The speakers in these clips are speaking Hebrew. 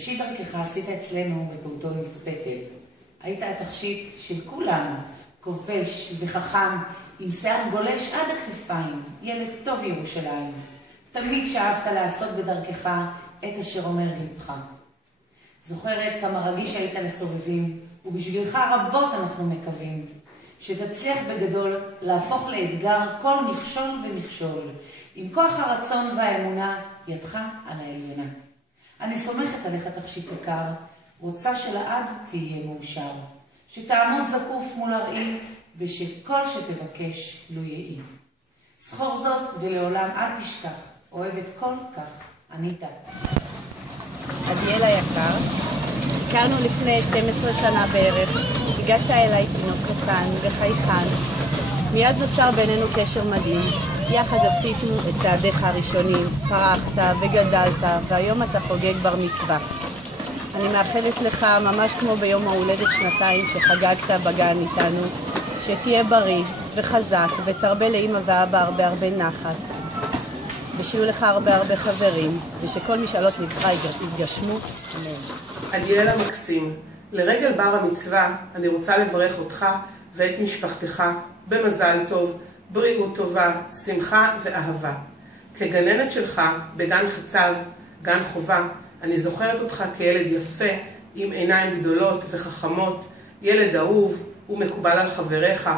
בראשית דרכך עשית אצלנו בפעוטון מצפתל. היית התכשיט של כולם, כובש וחכם, עם שיער גולש עד הכתפיים, ילד טוב ירושלים. תמיד שאהבת לעשות בדרכך את אשר אומר לבך. זוכרת כמה רגיש היית לסובבים, ובשבילך רבות אנחנו מקווים. שתצליח בגדול להפוך לאתגר כל מכשול ומכשול. עם כוח הרצון והאמונה, ידך על העליונה. אני סומכת עליך תכשיט יקר, רוצה שלעד תהיה מאושר. שתעמוד זקוף מול הראי, ושכל שתבקש לו יהי. זכור זאת ולעולם אל תשכח, אוהבת כל כך, ענית. עדיאל היקר, הכרנו לפני 12 שנה בערך, הגעת אליי תינוק קטן וחייכן. מיד נוצר בינינו קשר מדהים, יחד עשינו את צעדיך הראשונים, פרחת וגדלת, והיום אתה חוגג בר מצווה. אני מאחלת לך, ממש כמו ביום ההולדת 2 שחגגת בגן איתנו, שתהיה בריא וחזק ותרבה לאמא ואבא הרבה נחת. ושיהיו לך הרבה חברים, ושכל משאלות לבך יתגשמו. אמן. עדיאל המקסים, לרגל בר המצווה אני רוצה לברך אותך ואת משפחתך במזל טוב, בריאות טובה, שמחה ואהבה. כגננת שלך בגן חצב, גן חובה, אני זוכרת אותך כילד יפה, עם עיניים גדולות וחכמות, ילד אהוב ומקובל על חבריך.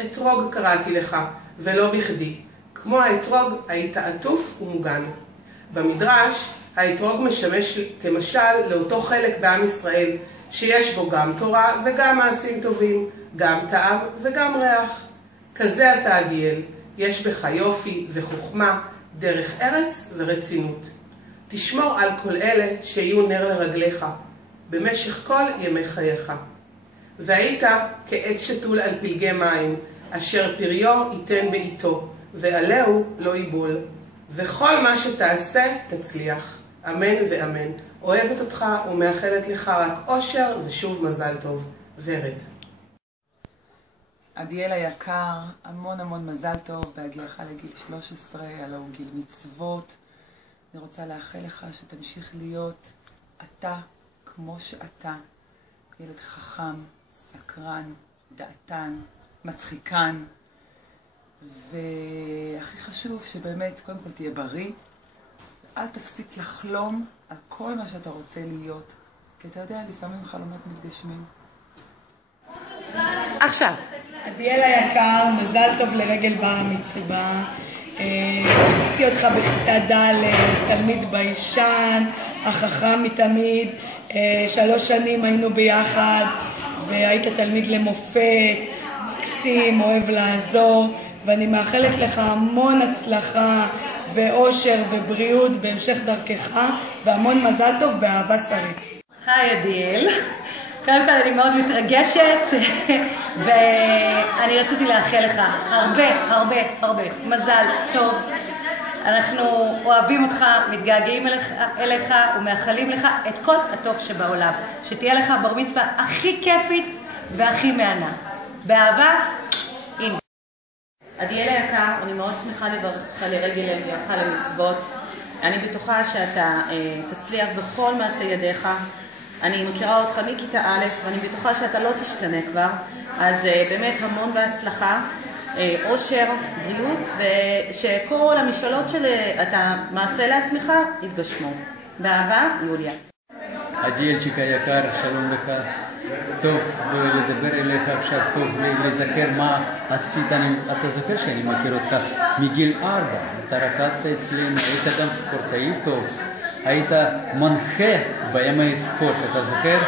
אתרוג קראתי לך, ולא בכדי. כמו האתרוג היית עטוף ומוגן. במדרש, האתרוג משמש כמשל לאותו חלק בעם ישראל, שיש בו גם תורה וגם מעשים טובים, גם טעם וגם ריח. כזה אתה עדיאל, יש בך יופי וחוכמה, דרך ארץ ורצינות. תשמור על כל אלה שיהיו נר לרגליך, במשך כל ימי חייך. והיית כעץ שתול על פלגי מים, אשר פריו ייתן בעיתו, ועלהו לא ייבול. וכל מה שתעשה תצליח. אמן ואמן. אוהבת אותך ומאחלת לך רק אושר ושוב מזל טוב. ורד. עדיאל היקר, המון מזל טוב בהגיעך לגיל 13, הלוא הוא גיל מצוות. אני רוצה לאחל לך שתמשיך להיות אתה כמו שאתה, ילד חכם, סקרן, דעתן, מצחיקן, והכי חשוב שבאמת קודם כל תהיה בריא, אל תפסיק לחלום על כל מה שאתה רוצה להיות, כי אתה יודע, לפעמים חלומות מתגשמים. עכשיו, עדיאל היקר, מזל טוב לרגל בר המצווה. הכרתי אותך בכיתה ד', תלמיד ביישן, החכם מתמיד. 3 שנים היינו ביחד, והיית תלמיד למופת, מקסים, אוהב לעזור, ואני מאחלת לך המון הצלחה ואושר ובריאות בהמשך דרכך, והמון מזל טוב באהבה שרית. היי עדיאל, קודם כל אני מאוד מתרגשת, ואני רציתי לאחל לך הרבה מזל טוב. אנחנו אוהבים אותך, מתגעגעים אליך ומאחלים לך את כל הטוב שבעולם. שתהיה לך בר מצווה הכי כיפית והכי מהנה. באהבה, הנה. עדיאל היקר, אני מאוד שמחה לברך אותך לרגל הגיעך למצוות. אני בטוחה שאתה תצליח בכל מעשה ידיך. אני מכירה אותך מכיתה א', ואני בטוחה שאתה לא תשתנה כבר. אז באמת המון בהצלחה, אושר, בריאות, ושכל המשאלות שאתה מאחל לעצמך יתגשמו. באהבה, יוליה. עדיאלצ'יק היקר, שלום לך. טוב לדבר אליך עכשיו, טוב לזכר מה עשית. אתה זוכר שאני מכיר אותך מגיל 4, אתה רקדת אצלנו, היית גם ספורטאי טוב, היית מנחה בימי ספורט, אתה זוכר?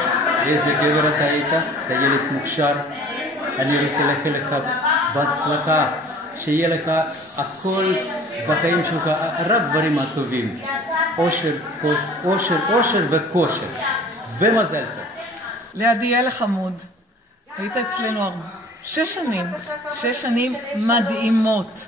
איזה גבר אתה היית? אתה ילד מוכשר. אני רוצה לאחל לך בהצלחה, שיהיה לך הכל בחיים שלך, רק דברים הטובים. אושר וכושר, ומזל טוב. לעדיאל החמוד, היית אצלנו 6 שנים מדהימות.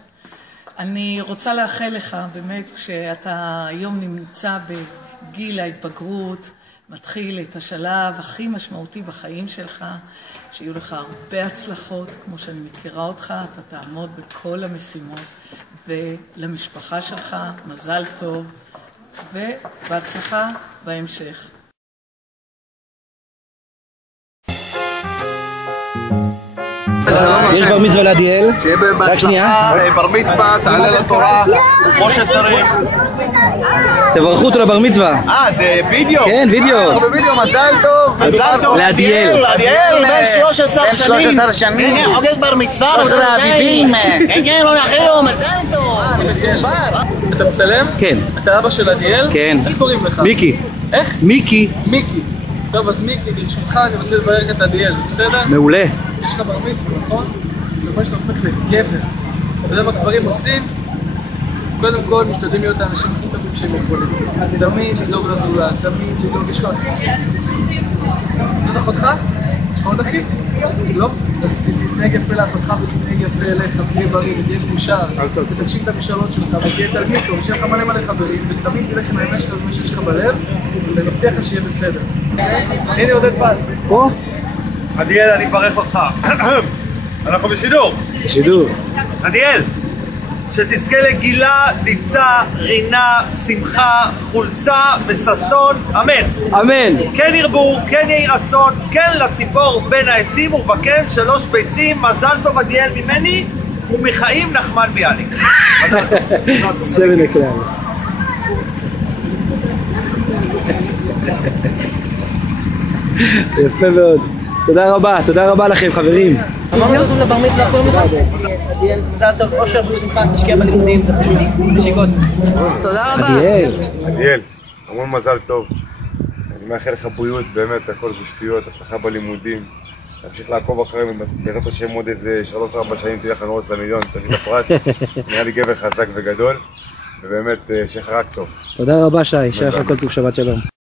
אני רוצה לאחל לך באמת, כשאתה היום נמצא בגיל ההתבגרות, מתחיל את השלב הכי משמעותי בחיים שלך, שיהיו לך הרבה הצלחות, כמו שאני מכירה אותך, אתה תעמוד בכל המשימות, ולמשפחה שלך מזל טוב, ובהצלחה בהמשך. יש בר מצווה לעדיאל. שיהיה בהצלחה, בר מצווה, תעלה לתורה, כמו שצריך. תברכו אותו לבר מצווה. זה וידאו? כן, וידאו. אנחנו בווידאו, מזל טוב. מזל טוב לעדיאל. לעדיאל, בן 13 שנים. בן 13 שנים. כן, חוגג בר מצווה. 13 אביבים. כן, לא נחלו, מזל טוב. אתה מצלם? כן. אתה אבא של עדיאל? כן. איך קוראים לך? מיקי. איך? מיקי. מיקי. טוב, אז מיקי, ברשותך אני רוצה לברך את עדיאל, זה בסדר? מעולה. יש לך בר מצווה, נכון? זה אומר שאתה הופך לגבר. אתה יודע מה גברים עושים? קודם כל משתדלים להיות האנשים הכי טובים שהם יכולים. תמיד לדאוג לזולת, תמיד לדאוג, יש לך אחים? זאת אחותך? יש לך עוד אחים? לא? אז תתנהג יפה לאחותך ותתנהג יפה אליך, תהיה בריא ותהיה מאושר, ותגשים את המשאלות שלך ותהיה תלמיד טוב, שיהיה לך מלא חברים, ותמיד תלך עם האמת שלך ומה שיש לך בלב, ונבטיח לך שיהיה בסדר. הנה עודד פס. פה? עדיאל, אני מברך אותך. אנחנו בשידור. בשידור. עדיאל, שתזכה לגילה, דיצה, רינה, שמחה, חולצה וששון, אמן. אמן. כן ירבו, כן יהי רצון, כן לציפור בין העצים ובקן 3 ביצים, מזל טוב עדיאל ממני ומחיים נחמן ביאליק. סבל הכלל. יפה מאוד. תודה רבה לכם חברים. אמרנו לבר מצווה קוראים לך? עדיאל, מזל טוב, אושר בריאות ממך, תשקיע בלימודים, זה פשוט נשיקות. תודה רבה. עדיאל, המון מזל טוב. אני מאחל לך בריאות, באמת, הכל זה שטויות, הצלחה בלימודים. תמשיך לעקוב אחריהם, בעזרת השם עוד איזה 3-4 שנים תלך לנרוץ למיליון, תביא את הפרס. נראה לי גבר חזק וגדול, ובאמת, שיהיה לך רק טוב. תודה רבה שי, שיהיה לך כל טוב, שבת שלום.